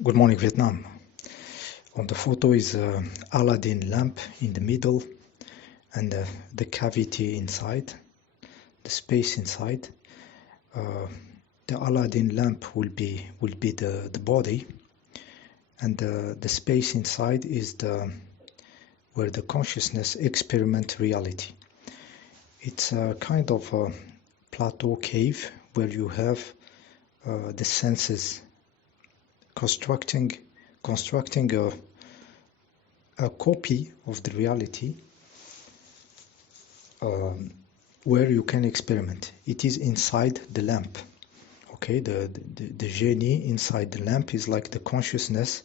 Good morning, Vietnam. On the photo is a Aladdin lamp in the middle and the cavity inside, the space inside. The Aladdin lamp will be the body, and the space inside is where the consciousness experiment reality. It's a kind of a plateau cave where you have the senses constructing a copy of the reality where you can experiment. It is inside the lamp. Okay, the genie inside the lamp is like the consciousness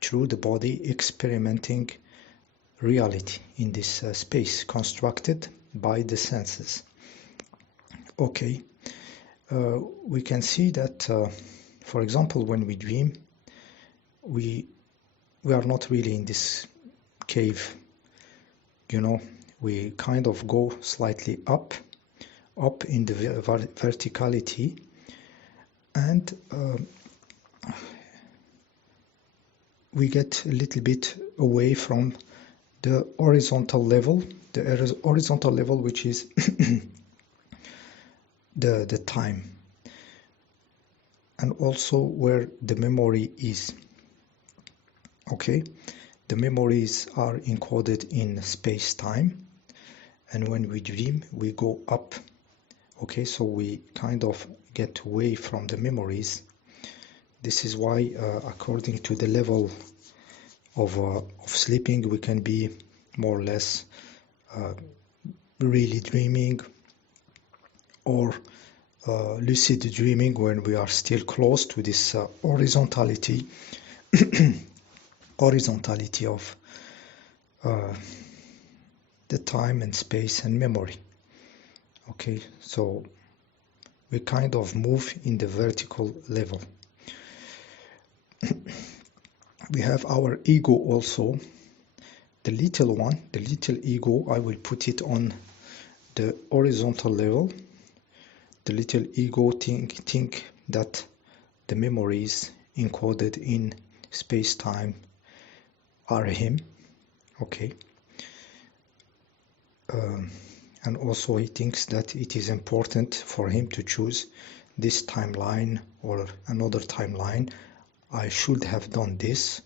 through the body experimenting reality in this space constructed by the senses. Okay, we can see that, for example, when we dream, we are not really in this cave. You know, we kind of go slightly up in the verticality, and we get a little bit away from the horizontal level, which is the time, and also where the memory is. Okay, the memories are encoded in space-time, and when we dream, we go up. Okay, so we kind of get away from the memories. This is why, according to the level of sleeping, we can be more or less really dreaming, or lucid dreaming when we are still close to this horizontality of the time and space and memory. Okay, so we kind of move in the vertical level. We have our ego also, the little one, the little ego. I will put it on the horizontal level. The little ego think that the memories encoded in space-time are him. Okay, and also he thinks that it is important for him to choose this timeline or another timeline. I should have done this.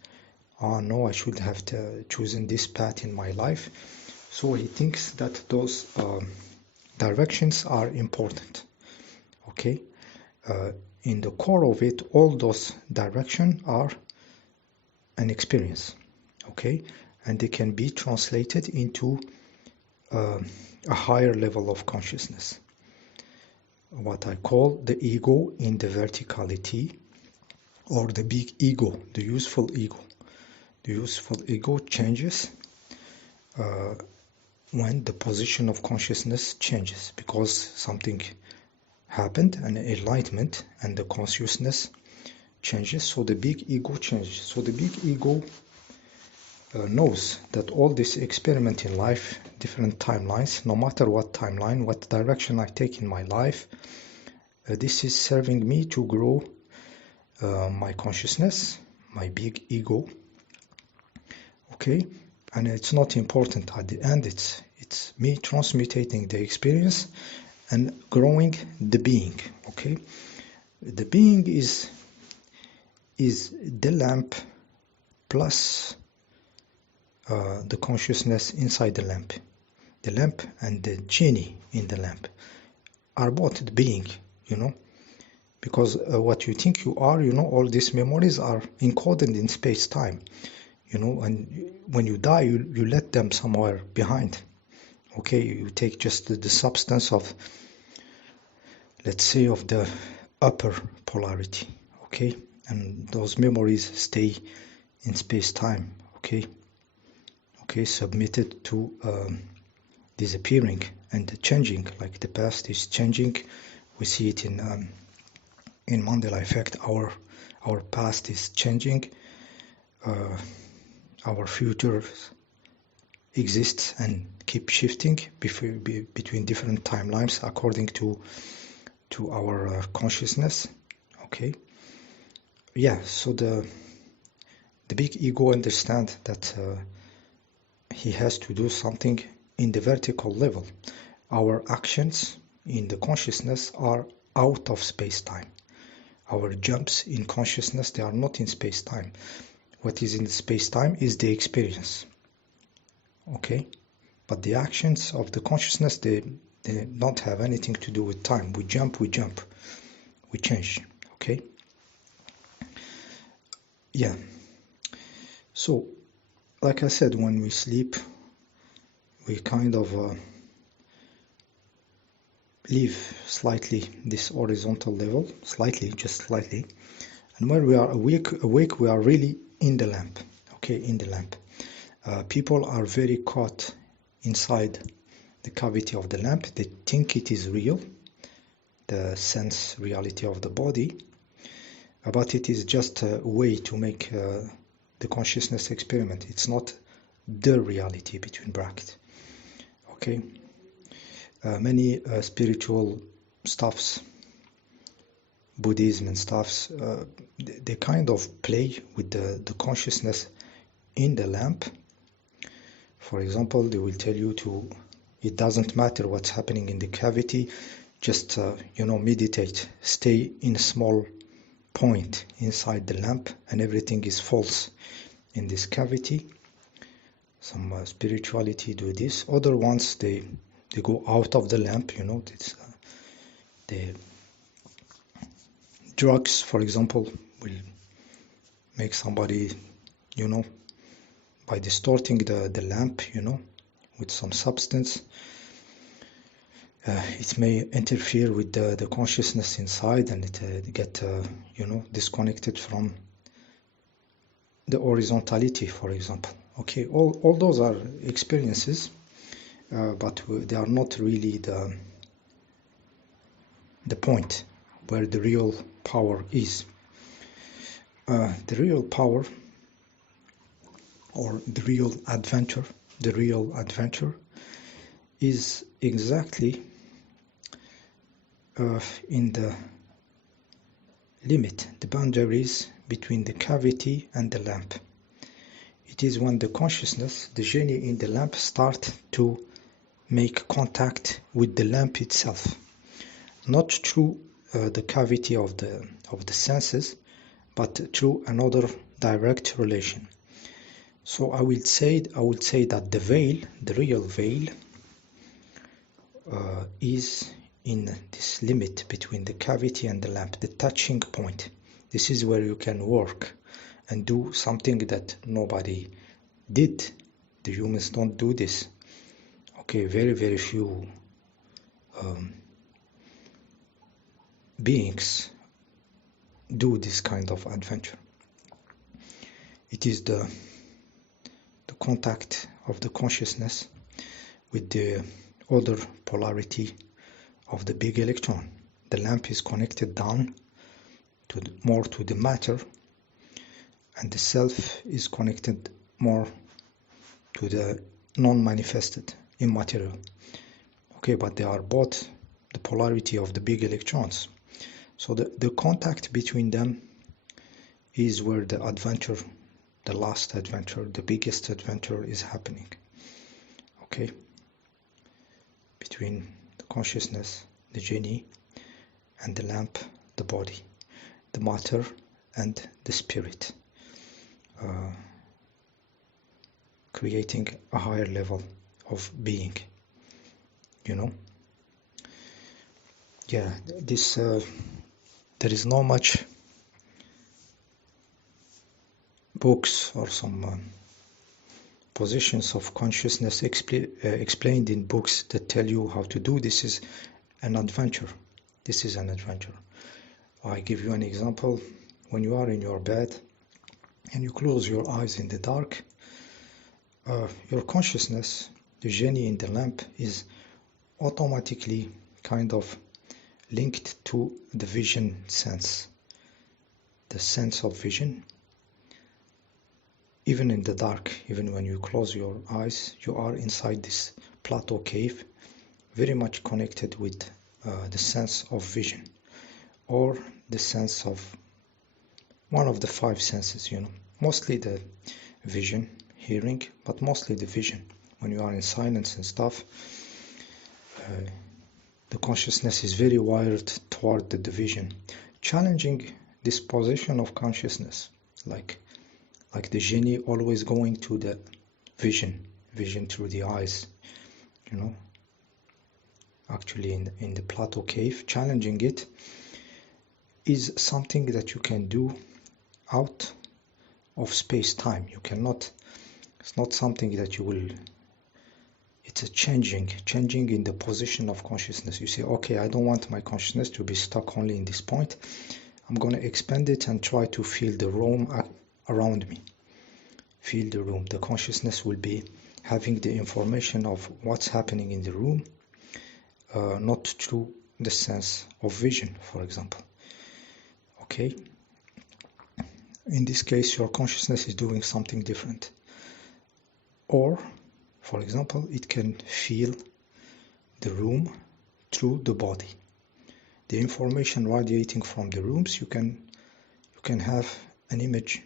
No, I should have chosen this path in my life. So he thinks that those directions are important. Okay, in the core of it, all those directions are an experience. Okay, and they can be translated into a higher level of consciousness, what I call the ego in the verticality, or the big ego, the useful ego. The useful ego changes when the position of consciousness changes, because something happened, an enlightenment, and the consciousness changes, so the big ego changes. So the big ego knows that all this experiment in life, different timelines, no matter what timeline, what direction I take in my life, this is serving me to grow my consciousness, my big ego. Okay, and it's not important at the end. It's me transmutating the experience and growing the being. Okay, the being is the lamp plus the consciousness inside the lamp. The lamp and the genie in the lamp are both the being, you know, because what you think you are, you know, all these memories are encoded in space-time, you know, and when you die, you let them somewhere behind. Okay, you take just the substance of, let's say, of the upper polarity. Okay, and those memories stay in space-time. Okay, submitted to disappearing and changing, like the past is changing. We see it in Mandela effect. Our past is changing. Our future exists and keep shifting between different timelines according to our consciousness. Okay, yeah, so the big ego understands that he has to do something in the vertical level. Our actions in the consciousness are out of space-time. Our jumps in consciousness, they are not in space-time. What is in space-time is the experience. Okay? But the actions of the consciousness, they don't have anything to do with time. We jump, we change. Okay? Yeah. So, like I said, when we sleep, we kind of leave slightly this horizontal level, slightly, just slightly. And when we are awake, we are really in the lamp. Okay, in the lamp. People are very caught inside the cavity of the lamp. They think it is real, the sense reality of the body, but it is just a way to make the consciousness experiment. It's not the reality, between brackets. Okay. Many spiritual stuffs, Buddhism and stuffs, they kind of play with the consciousness in the lamp. For example, they will tell you it doesn't matter what's happening in the cavity, just meditate, stay in a small point inside the lamp, and everything is false in this cavity. Some spirituality do this. Other ones, they go out of the lamp. The drugs, for example, will make somebody, by distorting the lamp, with some substance, it may interfere with the consciousness inside, and it get disconnected from the horizontality, for example. Okay, all those are experiences, but they are not really the point where the real power is. The real power, or the real adventure is exactly in the limit, the boundaries between the cavity and the lamp. It is when the consciousness, the genie in the lamp, start to make contact with the lamp itself, not through the cavity of the senses, but through another direct relation. So I would say that the veil, the real veil, is in this limit between the cavity and the lamp, the touching point. This is where you can work and do something that nobody did. The humans don't do this. Okay, very, very few beings do this kind of adventure. It is the contact of the consciousness with the other polarity of the big electron. The lamp is connected down more to the matter, and the self is connected more to the non-manifested, immaterial. Okay, but they are both the polarity of the big electrons. So the contact between them is where the adventure, the last adventure, the biggest adventure is happening. Okay, between the consciousness, the genie, and the lamp, the body, the matter and the spirit, creating a higher level of being. Yeah, this there is not much books or some positions of consciousness explained in books that tell you how to do. This is an adventure. This is an adventure. I give you an example. When you are in your bed and you close your eyes in the dark, your consciousness, the genie in the lamp, is automatically kind of linked to the vision sense, the sense of vision. Even in the dark, even when you close your eyes, you are inside this plateau cave, very much connected with the sense of vision, or the sense of one of the five senses, mostly the vision, hearing, but mostly the vision. When you are in silence and stuff, the consciousness is very wired toward the vision, challenging this position of consciousness, like the genie always going to the vision through the eyes, actually in the Plato cave. Challenging it is something that you can do out of space-time. You cannot, it's not something that you will, it's a changing in the position of consciousness. You say, okay, I don't want my consciousness to be stuck only in this point. I'm going to expand it and try to feel the room around me. Feel the room. The consciousness will be having the information of what's happening in the room, not through the sense of vision, for example. Okay? In this case, your consciousness is doing something different. Or, for example, it can feel the room through the body. The information radiating from the rooms, you can have an image,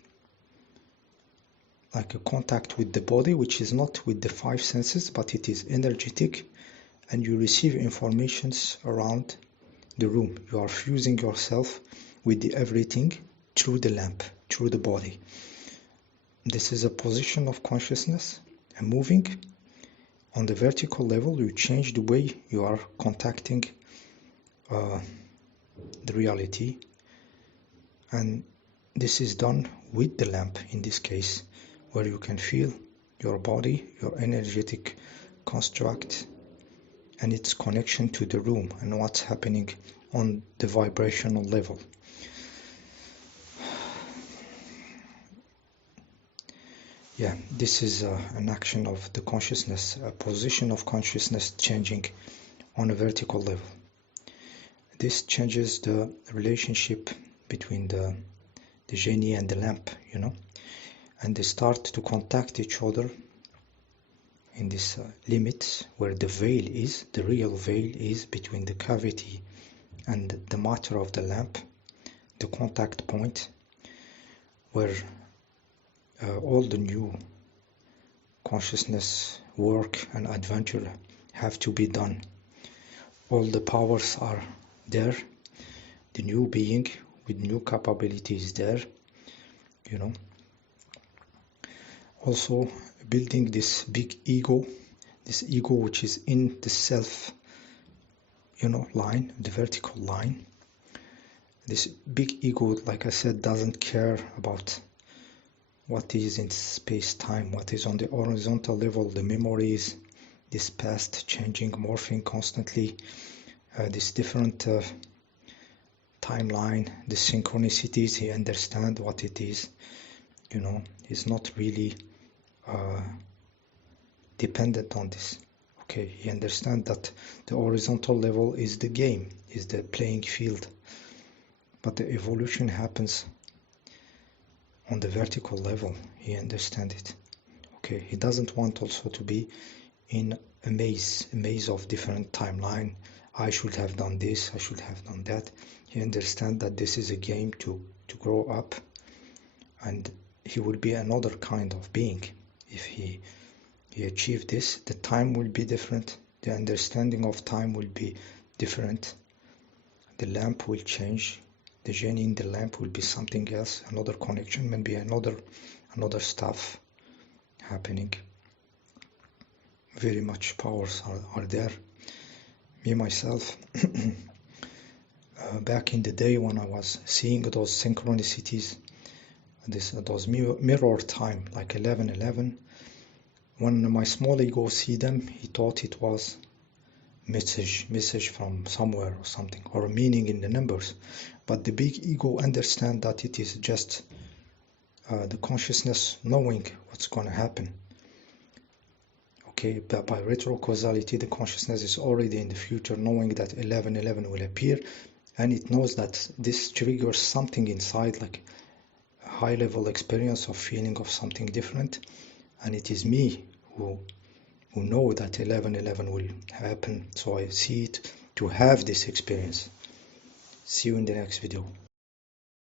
like a contact with the body, which is not with the five senses, but it is energetic, and you receive informations around the room. You are fusing yourself with the everything through the lamp, through the body. This is a position of consciousness, and moving on the vertical level, you change the way you are contacting the reality, and this is done with the lamp in this case, where you can feel your body, your energetic construct, and its connection to the room and what's happening on the vibrational level. Yeah, this is an action of the consciousness, a position of consciousness changing on a vertical level. This changes the relationship between the genie and the lamp, and they start to contact each other in this limits where the veil is, the real veil is between the cavity and the matter of the lamp, the contact point where all the new consciousness work and adventure have to be done. All the powers are there, the new being with new capabilities there, Also building this big ego, which is in the self, line, the vertical line. This big ego, like I said, doesn't care about what is in space-time, what is on the horizontal level, the memories, this past changing, morphing constantly, this different timeline, the synchronicities. He understands what it is, he's not really dependent on this. Okay, he understands that the horizontal level is the game, is the playing field, but the evolution happens on the vertical level. He understands it. Okay, he doesn't want also to be in a maze of different timeline. I should have done this, I should have done that. He understands that this is a game to grow up, and he will be another kind of being. If he achieve this, the time will be different, the understanding of time will be different, the lamp will change, the genie in the lamp will be something else, another connection, maybe another stuff happening. Very much powers are there. Me myself, back in the day when I was seeing those synchronicities, those mirror time, like 11:11, when my small ego see them, he thought it was message from somewhere or something, or a meaning in the numbers. But the big ego understand that it is just the consciousness knowing what's going to happen. Okay, but by retrocausality, the consciousness is already in the future, knowing that 11:11 will appear, and it knows that this triggers something inside, like a high-level experience of feeling of something different, and it is me who know that 11:11 will happen, so I see it to have this experience. See you in the next video.